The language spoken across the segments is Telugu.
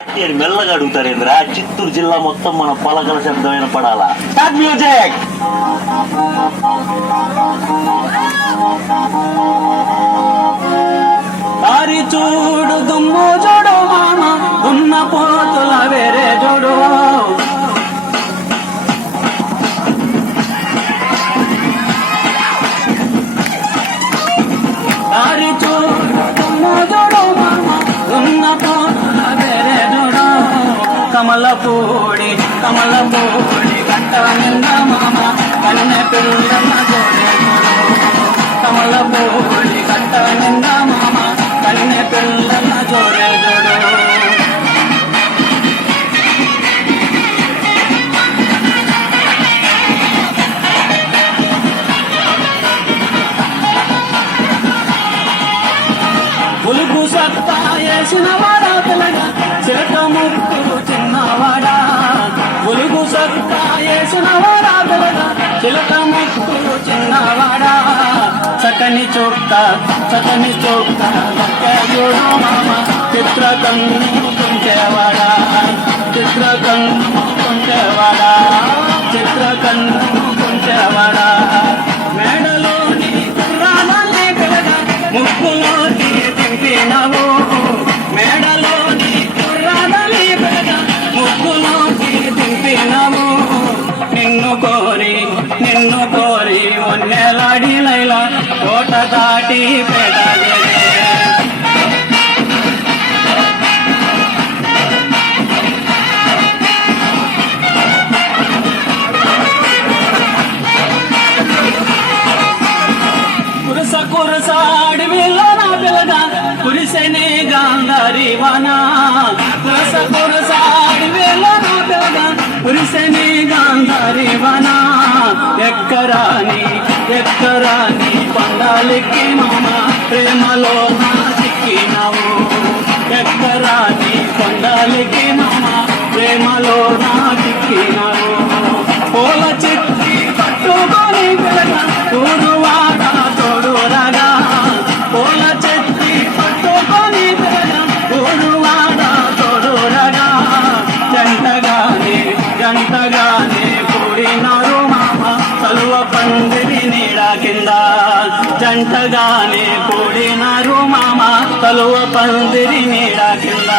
మెల్లగా అడుగుతారేంద్రా? చిత్తూరు జిల్లా మొత్తం మన పలకల శబ్దం వినపడాలా? Start music. దారి చూడు దుమ్ము చూడు మామ, ఉన్న పోతుల వేరే చూడు. దారి చూడు దుమ్ము చూడు మామ, ఉన్న పోతుల వేరే చూడు. కమలపూడి గంట నిండా మామ, కన్నె పిల్లన్న చూడే చూడు. కమలపూడి గంట నిండా మామ, కన్నె పిల్లన్న చూడే చూడు. పులుపు సత్తా వేసిన వాడా పిల్లగా, చిలక ముక్కు చిన్నవాడా. పులుగు సత్తా వేసిన వాడా పిల్లగా, చిలక ముక్కు చిన్నవాడా. చక్కని చొక్క చూడు మామ, చిత్రకన్ను కుంచేవాడా. చిత్రకన్ను కుంచేవాడా. మేడలోని కుర్రాలనే పిల్లగా, ముక్కులోని దింపినవు. మేడలోని కుర్రాలనే పిల్లగా, ముక్కులోకి దింపినవు. నిన్ను కోరి మొన్నెలాడి లైలా, తోట దాటి పెడాలి. కురస అడవిలో నా పిల్లగా, కురిసెనే గాంధారి వాన. కురస అడవిలో నా పిల్లగా, కురిసెనే గాంధారి వాన. ఎక్కరాని పండాలెక్కి మామ, ప్రేమలో నా చిక్కినావు. ఎక్కరాని పండాలెక్కి మామ, ప్రేమలో నా చిక్కినావు. పూల చెట్టి పట్టుకొని పిల్లగా, తోడువాడ తోడురగా. పూల చెట్టి పట్టుకొని పిల్లగా, తోడువాడ తోడురగా. జంటగానే కూడినారు మామ, కలువ పందిరి నీడ కింద. జంటగానే కూడినారు మామ, కలువ పందిరి నీడ కింద.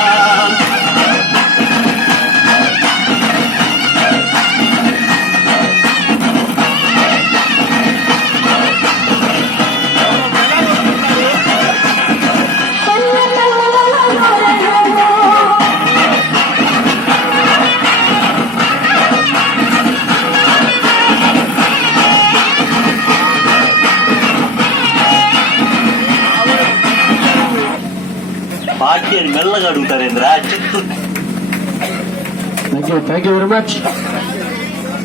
పార్టీ అని మెల్లగా అడుగుతారేంద్రా? Chittoor. Thank you very much.